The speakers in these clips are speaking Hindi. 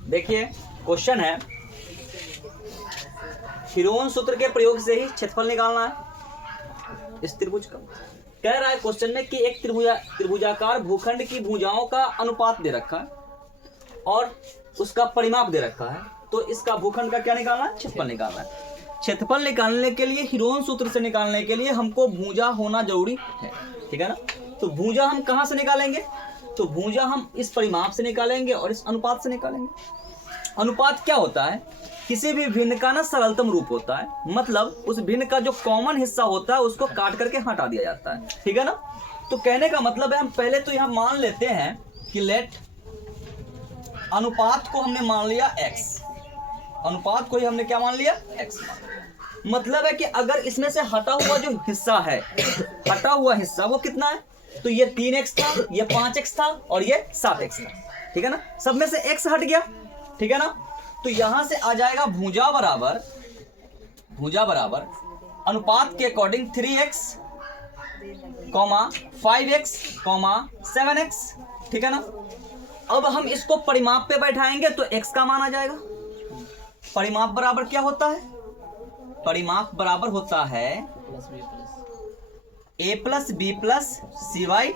देखिए क्वेश्चन है, हीरोन सूत्र के प्रयोग से ही क्षेत्रफल निकालना है इस त्रिभुज का। कह रहा है क्वेश्चन में कि एक त्रिभुजाकार भूखंड की भुजाओं का अनुपात दे रखा है और उसका परिमाप दे रखा है, तो इसका भूखंड का क्या निकालना है? क्षेत्रफल निकालना है। क्षेत्रफल निकालने के लिए, हीरोन सूत्र से निकालने के लिए हमको भुजा होना जरूरी है, ठीक है ना। तो भुजा हम कहाँ से निकालेंगे? तो भुजा हम इस परिमाप से निकालेंगे और इस अनुपात से निकालेंगे। अनुपात क्या होता है? किसी भी भिन्न का ना सरलतम रूप होता है, मतलब उस भिन्न का जो कॉमन हिस्सा होता है उसको काट करके हटा दिया जाता है, ठीक है ना। तो कहने का मतलब है, हम पहले तो यहाँ मान लेते हैं कि लेट अनुपात को हमने मान लिया x, अनुपात को ही हमने क्या मान लिया? x। मतलब है कि अगर इसमें से हटा हुआ जो हिस्सा है, हटा हुआ हिस्सा वो कितना है? तो ये 3x था, ये 5x था और ये 7x था, ठीक है ना। सब में से x हट गया, ठीक है ना। तो यहां से आ जाएगा भुजा बराबर अनुपात के अकॉर्डिंग 3x, 5x, 7x, ठीक है ना। अब हम इसको परिमाप पे बैठाएंगे तो x का मान आ जाएगा। परिमाप बराबर क्या होता है? परिमाप बराबर होता है a plus b plus c by,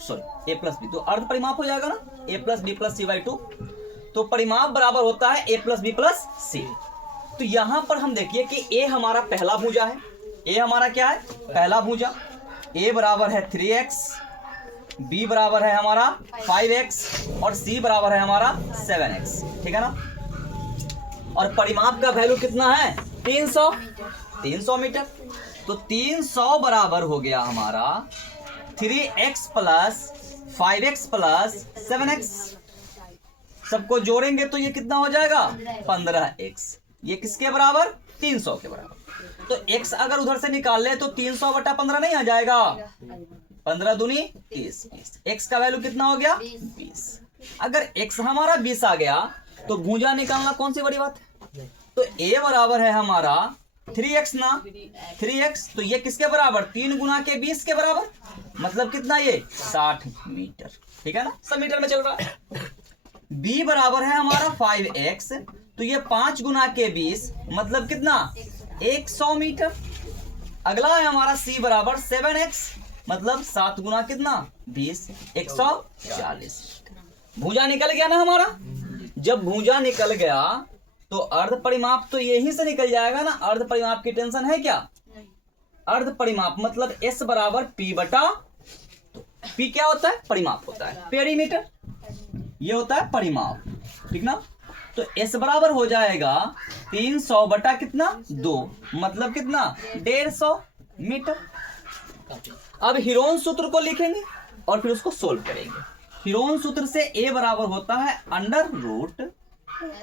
sorry a plus b, तो अर्ध परिमाप हो जाएगा ना, a plus b plus c by 2। तो परिमाप बराबर होता है a plus b plus c. तो यहां पर हम देखिए कि a हमारा पहला भुजा है, a हमारा क्या है? पहला भुजा। a बराबर है 3x, b बराबर है हमारा 5x और c बराबर है हमारा 7x, ठीक है ना। और परिमाप का वैल्यू कितना है? 300 मीटर। तो 300 बराबर हो गया हमारा 3x plus 5x plus 7x। सबको जोड़ेंगे तो ये कितना हो जाएगा? 15x। ये किसके बराबर? 300 के बराबर। तो x अगर उधर से निकाल ले तो 300 बटा 15 नहीं आ जाएगा? 15 दूनी 30। x का वैल्यू कितना हो गया? 20। अगर x हमारा 20 आ गया तो भुजा निकालना कौन सी बड़ी बात है? तो a बराबर है हमारा 3x ना, 3x। तो ये किसके बराबर? 3 गुना के 20 के बराबर, मतलब कितना? ये 60 मीटर, ठीक है ना, सब मीटर में चल रहा है। b बराबर है हमारा 5x, तो ये 5 गुना के 20 मतलब कितना? 100 मीटर। अगला है हमारा c बराबर 7x, मतलब 7 गुना कितना? 20, 140। भुजा निकल गया ना हमारा। जब भुजा निकल गया तो अर्ध परिमाप तो यहीं से निकल जाएगा ना। अर्ध परिमाप की टेंशन है क्या? अर्ध परिमाप मतलब s बराबर p बटा, तो p क्या होता है? परिमाप होता है, पेरीमीटर, ये होता है परिमाप, ठीक ना। तो s बराबर हो जाएगा 300 बटा कितना? 2, मतलब कितना? 150 मीटर। अब हीरोन सूत्र को लिखेंगे और फिर उसको सोल्व करेंगे। हीरोन सूत्र से a बराबर होता है under root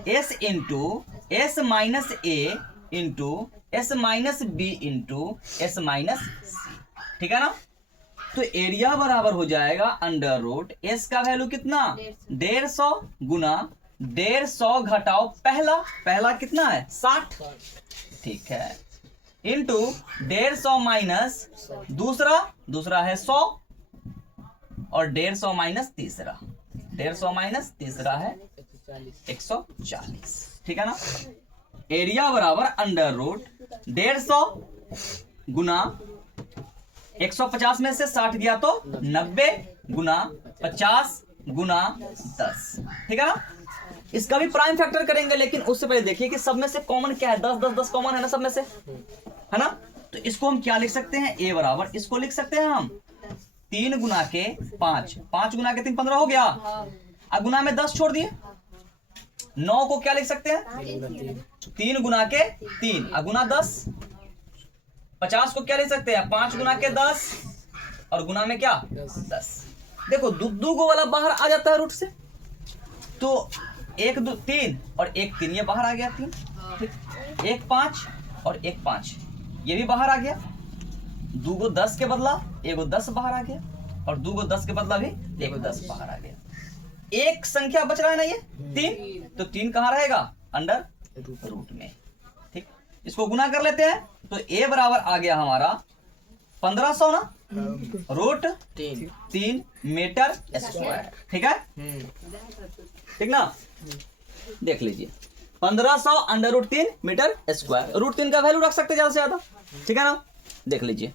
s into s minus a into s minus b into s minus c, ठीक है ना। तो एरिया बराबर हो जाएगा अंडर रूट s का वैल्यू कितना? 150 गुना 150 घटाओ पहला कितना है? 60, ठीक है, इंटू 150 माइनस दूसरा है 100 और 150 माइनस तीसरा, 150 माइनस तीसरा है 140, ठीक है ना। एरिया बराबर अंडर रूट 150 गुना 150 में से 60 गया तो 90 गुना 50 गुना 10, ठीक है ना। इसका भी प्राइम फैक्टर करेंगे, लेकिन उससे पहले देखिए कि सब में से कॉमन क्या है? 10 कॉमन है ना सब में से, है ना। तो इसको हम क्या लिख सकते हैं? a बराबर, इसको लिख सकते हैं हम 3 गुना के 5, 5 गुना के 3 15 हो गया। अब गुना में 10 छोड़ दिए, 9 को क्या लिख सकते हैं? 3 गुना के 3 गुना 10। 50 को क्या लिख सकते हैं? 5 गुना के 10 और गुना में क्या? 10। देखो दो वाला बाहर आ जाता है रूट से, तो 1 2 3 और 1 3 ये बाहर आ गया 3, ठीक। 1 5 और 1 5 ये भी बाहर आ गया। 2 को 10 के बदला 1 को 10 बाहर आ गया और 2 को 10 के बदला भी 1 को 10 बाहर आ गया। एक संख्या बच रहा है ना ये 3, तो 3 कहाँ रहेगा? अंडर रूट में, ठीक। इसको गुना कर लेते हैं तो a बराबर आ गया हमारा 1500 ना, रूट 3 मीटर स्क्वायर, ठीक है। ठीक ना। देख लीजिए 1500 √3 मीटर स्क्वायर, √3 का वैल्यू रख सकते ज्यादा से ज्यादा, ठीक है ना। देख लीजिए